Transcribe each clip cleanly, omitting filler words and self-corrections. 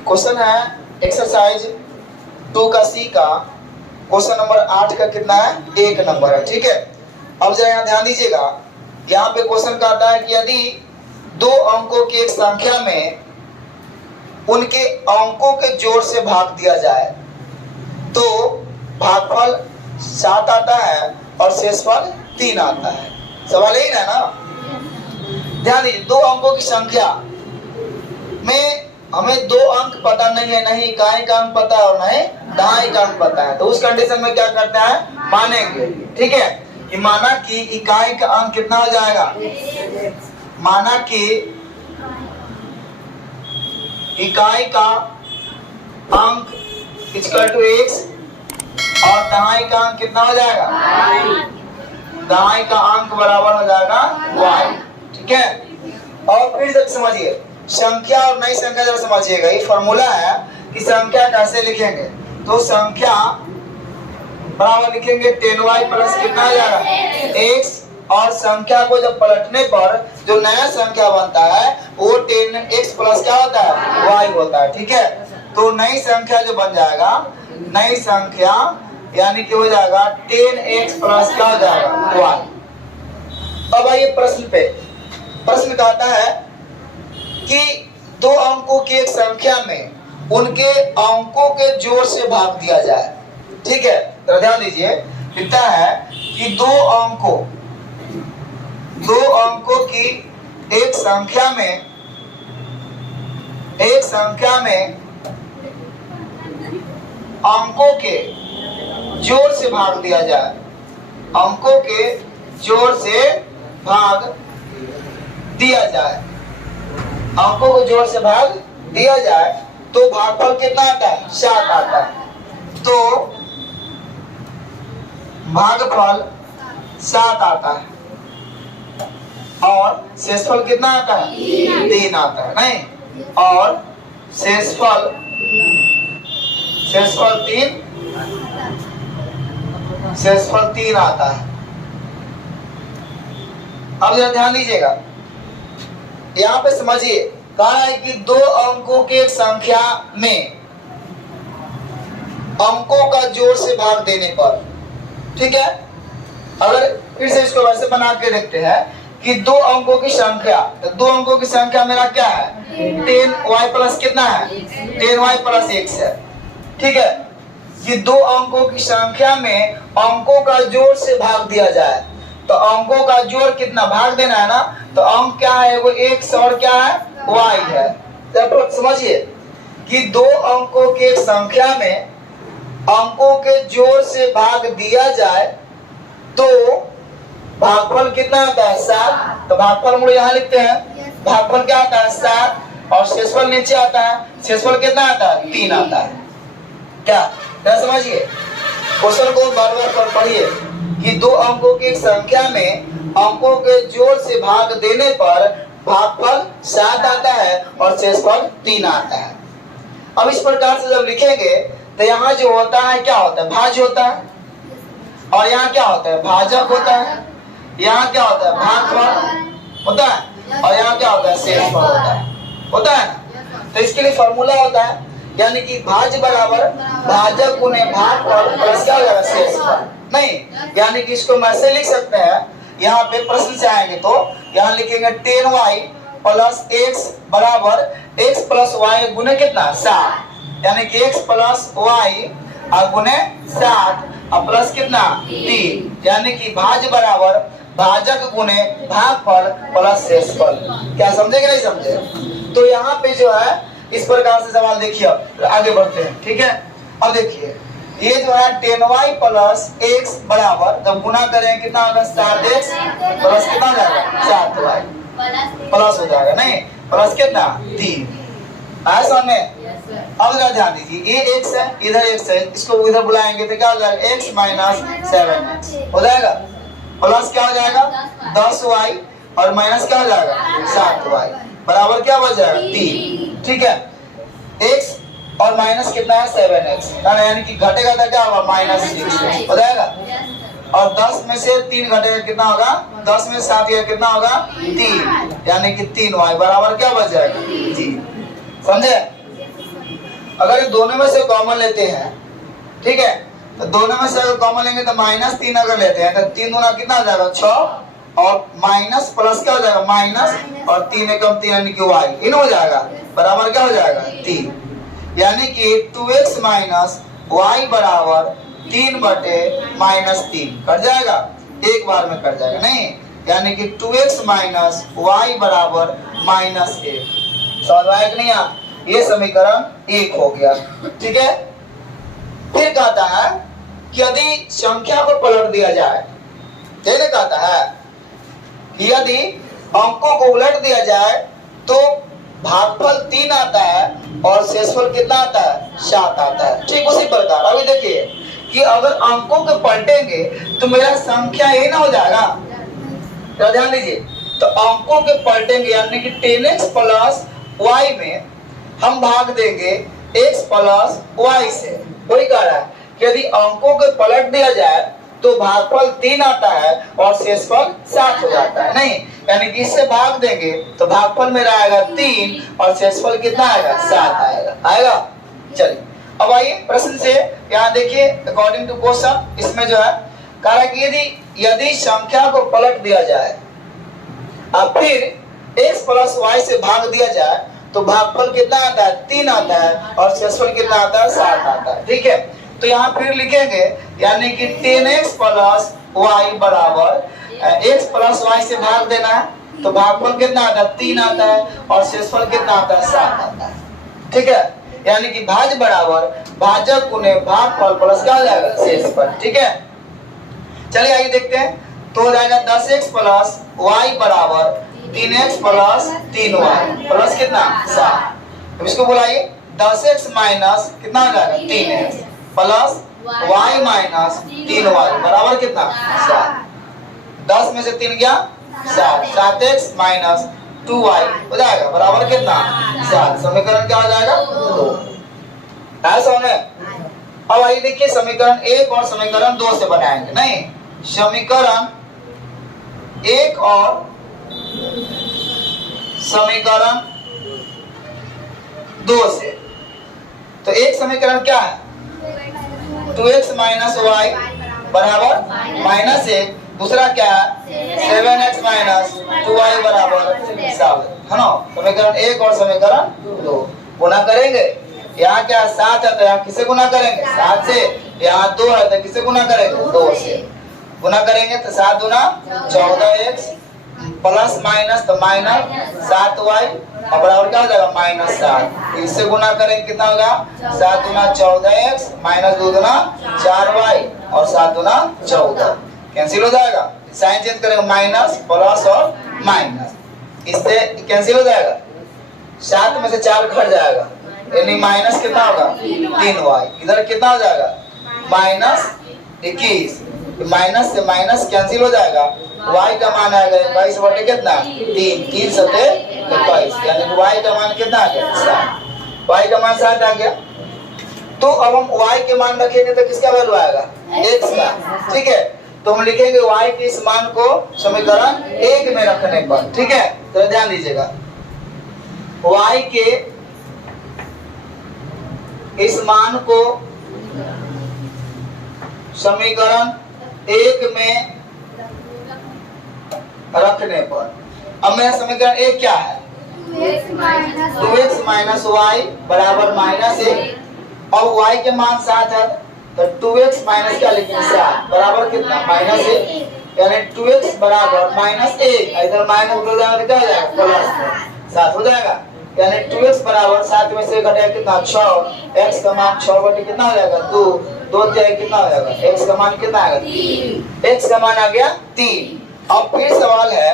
Question है exercise 2 का सी का क्वेश्चन नंबर 8 का कितना है 1 नंबर है। ठीक है, अब जरा यहाँ ध्यान दीजिएगा। यहाँ पे क्वेश्चन कहता है कि यदि दो अंकों की एक संख्या में उनके अंकों के जोड़ से भाग दिया जाए तो भागफल 7 आता है और शेषफल 3 आता है। सवाल यही ना ध्यान दीजिए। दो अंकों की संख्या में हमें दो अंक पता नहीं है, नहीं इकाई का अंक पता है और नहीं दहाई का अंक पता है, तो उस कंडीशन में क्या करते हैं मानेंगे। ठीक है, कि माना कि इकाई का अंक कितना हो जाएगा, माना कि इकाई का अंक इक्वल टू x और दहाई का अंक कितना हो जाएगा, दहाई का अंक बराबर हो जाएगा y। ठीक है, और फिर से समझिए संख्या और नई संख्या जब समझिएगा, ये फॉर्मूला है कि संख्या कैसे लिखेंगे। तो संख्या बराबर लिखेंगे 10y प्लस कितना आ जाएगा x, और संख्या को जब पलटने पर जो नया संख्या बनता है वो 10x प्लस क्या होता है y होता है। ठीक है, तो नई संख्या जो बन जाएगा, नई संख्या यानी कि हो जाएगा 10x प्लस क्या हो जाएगा y। अब आइए प्रश्न पे। प्रश्न कहता है कि दो अंकों की एक संख्या में उनके अंकों के जोड़ से भाग दिया जाए। ठीक है, तो ध्यान दीजिए, लिखता है कि दो अंकों की एक संख्या में अंकों के जोड़ से भाग दिया जाए, अंकों के जोड़ से भाग दिया जाए, अंकों को जोड़ से भाग दिया जाए तो भागफल कितना आता है 7 आता है। तो भागफल 7 आता है और शेषफल कितना आता है 3 आता है, नहीं, और शेषफल 3 आता है। अब जरा ध्यान दीजिएगा, यहाँ पे समझिए, कहा है कि दो अंकों के एक संख्या में अंकों का जोड़ से भाग देने पर। ठीक है, अगर फिर से इसको वैसे बना के देखते हैं कि दो अंकों की संख्या, तो दो अंकों की संख्या मेरा क्या है 10y प्लस कितना है 10y प्लस x है। ठीक है, कि दो अंकों की संख्या में अंकों का जोड़ से भाग दिया जाए, तो अंकों का जोड़ कितना भाग देना है ना, तो अंक क्या है वो x और क्या है y है। तो समझिए कि दो अंकों की एक संख्या में अंकों के जोड़ से भाग दिया जाए तो भागफल कितना आता है 7। तो भागफल हम लोग यहाँ लिखते हैं, भागफल क्या आता है 7 और शेषफल नीचे आता है, शेषफल कितना आता है 3 आता है। क्या समझिए, क्वेश्चन को बार बार पढ़िए कि दो अंकों की एक संख्या में अंकों के जोड़ से भाग देने पर भागफल 7 आता है और शेषफल 3 आता है। अब इस प्रकार से जब लिखेंगे तो यहाँ जो होता है क्या होता है भाज्य होता है, और यहाँ क्या होता है भाजक होता है, यहाँ क्या होता है भागफल होता है, और यहाँ क्या होता है शेषफल होता है ना। तो इसके लिए फॉर्मूला होता है, यानी कि भाज्य बराबर भाजक गुने भागफल प्लस क्या हो जाएगा शेषफल। नहीं, यानी कि इसको मैं ऐसे लिख सकते हैं, यहाँ पे प्रश्न से आएंगे तो यहाँ लिखेंगे 10y प्लस x बराबर x प्लस y गुने कितना 7, यानी कि x प्लस y और गुने 7 और प्लस कितना 3, यानी कि भाज्य बराबर भाजक गुने भागफल प्लस शेषफल। क्या समझे कि नहीं समझे? तो यहाँ पे जो है इस प्रकार से सवाल देखिए, आगे बढ़ते हैं। ठीक है, अब देखिए ये जो है 10y प्लस x बराबर जब गुना करें कितना होगा 7x प्लस कितना हो जाएगा 7y प्लस हो जाएगा, नहीं प्लस कितना 3 आया सामने। अब जरा ध्यान दीजिए, ये x है इधर x है, इसको इधर बुलाएंगे तो क्या हो जाएगा x माइनस 7x हो जाएगा, प्लस क्या हो जाएगा 10y और माइनस क्या हो जाएगा 7y बराबर क्या हो जाएगा 3। ठीक है, x और माइनस कितना है 7x, यानी कि घटेगा तो क्या होगा माइनस 6 हो जाएगा, और 10 में से 3 घटेगा कितना होगा 10 में 7 कितना होगा 3, यानी कि 3y बराबर क्या बच जाएगा जी। समझे? अगर दोनों में से कॉमन लेते हैं, ठीक है, तो दोनों में से अगर कॉमन लेंगे तो -3 अगर लेते हैं तो 3 दूना कितना हो जाएगा 6 और माइनस प्लस क्या हो जाएगा माइनस और 3 एकम 3 यानी कि y इन हो जाएगा बराबर क्या हो जाएगा 3, यानी कि 2x माइनस y बराबर 3/-3 कट जाएगा, एक बार में कट जाएगा नहीं, यानी कि 2x माइनस y बराबर -1। समझ में आया कि नहीं? ये समीकरण 1 हो गया, ठीक है। फिर कहता है कि यदि संख्या को पलट दिया जाए, जैसे कहता है कि यदि अंकों को उलट दिया जाए तो भागफल 3 आता है और शेषफल कितना आता है 7 आता है। ठीक उसी प्रकार अभी देखिए कि अगर अंकों को पलटेंगे तो मेरा संख्या ये ना हो जाएगा, तो ध्यान दीजिए, तो अंकों के पलटेंगे यानी कि 10x प्लस y में हम भाग देंगे x प्लस y से। वही कह रहा है कि यदि अंकों को पलट दिया जाए तो भागफल 3 आता है और शेषफल 7 हो जाता है, नहीं, यानी कि इससे भाग देंगे तो भागफल मेरा आएगा 3 और शेषफल कितना आएगा 7 आएगा। चलिए अब आइए प्रश्न से, यहाँ देखिए अकॉर्डिंग टू क्वेश्चन इसमें जो है कह रहा है कि यदि संख्या को पलट दिया जाए और फिर x प्लस y से भाग दिया जाए तो भागफल कितना आता है 3 आता है और शेषफल कितना आता है 7 आता है। ठीक है, तो यहाँ फिर लिखेंगे यानी कि 10x प्लस y बराबर x प्लस y से भाग देना है तो भागफल कितना आता है 3 आता है और शेषफल कितना आता है 7 आता है। ठीक है, यानी कि भाज्य बराबर भाजक गुने भागफल प्लस क्या हो जाएगा शेषफल। ठीक है, चलिए आइए देखते हैं, तो हो जाएगा 10x प्लस y बराबर 3x प्लस 3y प्लस कितना 7। इसको बुलाइए 10x माइनस कितना हो जाएगा 3x plus y minus 3y बराबर कितना 7। 10 में से 3 गया 7, 7x माइनस 2y हो जाएगा बराबर कितना 7। समीकरण क्या हो जाएगा 2। ऐसा होने अब आइए देखिए समीकरण 1 और समीकरण 2 से बनाएंगे, नहीं समीकरण 1 और समीकरण 2 से। तो एक समीकरण क्या है 2x माइनस y बराबर -1, दूसरा क्या है 7x माइनस 2y बराबर 7 है ना। समीकरण 1 और समीकरण 2 गुना करेंगे, यहाँ क्या 7 है तो यहाँ किसे गुना करेंगे 7 से, यहाँ 2 है तो किसे गुना करेंगे 2 से। गुना करेंगे तो 7 दूना 14x प्लस माइनस तो माइनस 7y और बराबर क्या हो जाएगा -7। इससे गुना करेंगे कितना होगा 7 दूना 14x माइनस 2 दूना 4y और 7 दूना 14 कैंसिल हो जाएगा। साइन चेंज करेंगे माइनस प्लस और माइनस, इससे कैंसिल हो जाएगा। 7 में से 4 घट जाएगा यानी माइनस कितना होगा 3y, इधर कितना हो जाएगा -21, माइनस से माइनस कैंसिल हो जाएगा। y का मान आएगा 22 बटे कितना 3 सते 22 यानी कि y का मान कितना आ गया 7। y का मान 7 आ गया, तो अब हम y के मान रखेंगे तो किसका वैल्यू आएगा x का। ठीक है, तो हम लिखेंगे y के इस मान को समीकरण 1 में रखने पर। ठीक है, तो ध्यान दीजिएगा y के इस मान को समीकरण 1 में रखने पर, अब मेरा समीकरण 1 क्या है 2x माइनस y बराबर -1 और y के मान 7 है तो 2x माइनस क्या लिखेंगे 7 बराबर कितना -1 यानी 2x बराबर -1, इधर माइनस उधर जाएगा क्या हो जाएगा प्लस 7 हो जाएगा। यानी 2x बराबर 7 में से घटेगा कितना 6, x का मान 6 बटे कितना हो जाएगा 2, 2 त्याग कितना हो जाएगा x का मान कितना आएगा 3, x का मान आ गया 3। अब फिर सवाल है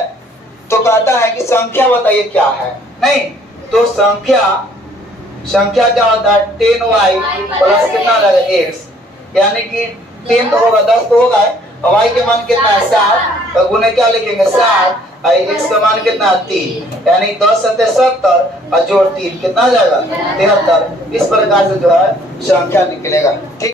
तो कहता है कि संख्या बताइए क्या है, नहीं तो संख्या क्या होता है 10y प्लस कितना हो जाएगा x, यानी कि 10 तो होगा 10 तो होगा और y के मान कितना है 7 तो गुने क्या लिखेंगे 7 और x का मान कितना 3 यानी 10 सत्ते 70 और जोड़ 3 कितना हो जाएगा 73। इस प्रकार से जो है संख्या निकलेगा। ठीक।